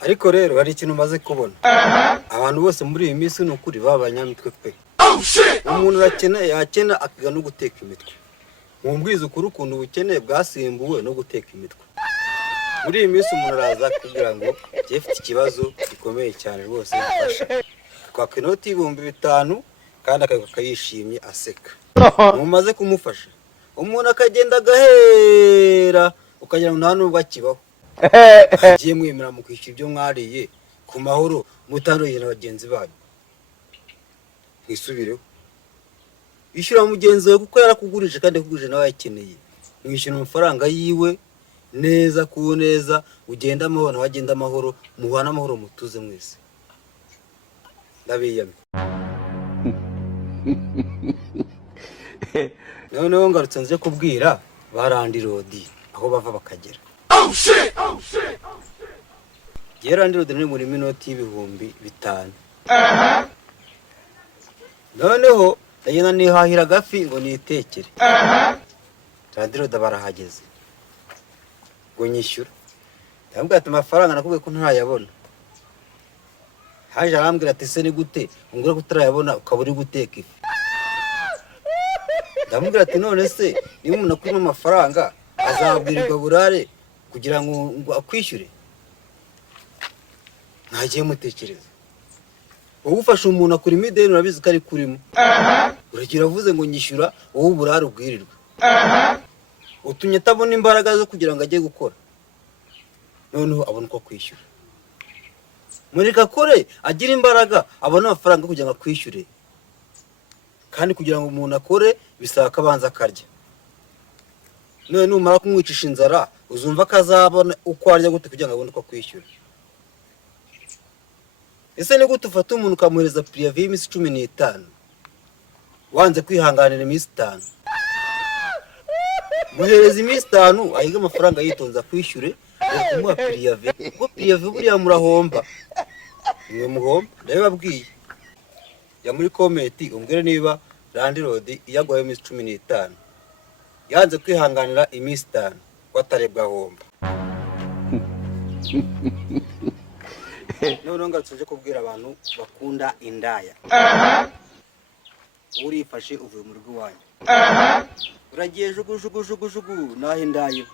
ariko rero hari ikintu maze kubona abantu bose muri iyi minsi ni ukuri babanyamitwe pe. Umuntu yakena akiga no guteka imitwe. Mumbwiza ukuri ukuntu ubukene bwasimbuwe no guteka imitwe. Muri iyi minsi umuntu araza kugira ngo jefite ikibazo gikomeye cyane rwose gufasha kwa kinoti 5,000 kandi akayishimye aseka. Mumaze kumufasha umuntu akagenda gahera ukagira ngo nta nubwo akibaho. Agiye mwemera mu kwishyura ibyo mwariye ku mahoro mutandoye na bagenzi banyu. Mwisubireho ishyura mugenzi wawe kuko yarakugurije kandi yakugurije nawe yakeneye. Mwishyura amafaranga yiwe neza ku neza, ugenda amahoro nawe agenda amahoro, muhana amahoro mutuze mwese. Ndabiyamye. Noneho ngarutse nze kubwira barandi rodi aho bava bakagera. Gerandi rodi ni muri minoti 5,000. Noneho ndagenda nihahira gafi ngo nitekere. Randi rodi barahageze ngo nyishyura. Yambwira ati amafaranga nakubwiye ko ntayabona. Haje arambwira ati se ni gute ungura kutarayabona ukaba uri guteka ifi. Ndamubwira ati none se niba umuntu akurimo amafaranga azabwirirwa burare kugira ngo akwishyure. Ntagiye mutekereza wowe ufashe umuntu akuri mideni urabizi ko ari kurimo. Uragira avuze ngo nyishyura wowe burare ubwirirwa. Utumye atabona imbaraga zo kugira ngo ajye gukora. Noneho abona uko kwishyura. Mureka kore agira imbaraga abona amafaranga kugira ngo akwishyure. Kandi kugira ngo umuntu akore bisaba kabanza akarya. None numara kumwicisha inzara uzumva kazabona uko arya gute kugira ngo abone uko kwishyura. Ese ni gute ufata umuntu ukamuhereza prive y'imisi 15 wanze kwihanganira imisi 5. Muhereza imisi 5 ayiga amafaranga yitonza kwishyure kumuha prive. Ubwo prive buriya murahomba. Mwe muhomba ndabibabwiye. Ya muri comment umbwire niba Randi Rodi iyagwaye imisi 15 yanze kwihanganira imisi 5 watarebwa homba. None ngatuje kubwira abantu bakunda indaya. Urifashe uvuye mu rugo wanyu. Uragiye jugu naho indayo.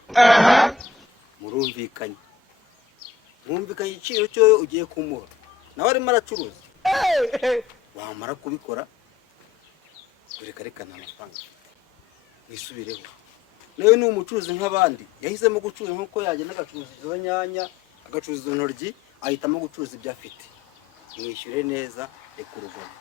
Murumvikanye. Mwumvikanye igiciro cyo ugiye kumuha. Nawe arimo aracuruza. Wamara kubikora kurekarekana amafaranga. Mwisubireho. Nawe ni umucuruzi nk'abandi. Yahisemo gucuruza nkuko yagenda agacuruza izo nyanya, agacuruza izo ntoryi, ahitamo gucuruza ibyo afite. Mwishyure neza reka urugomo.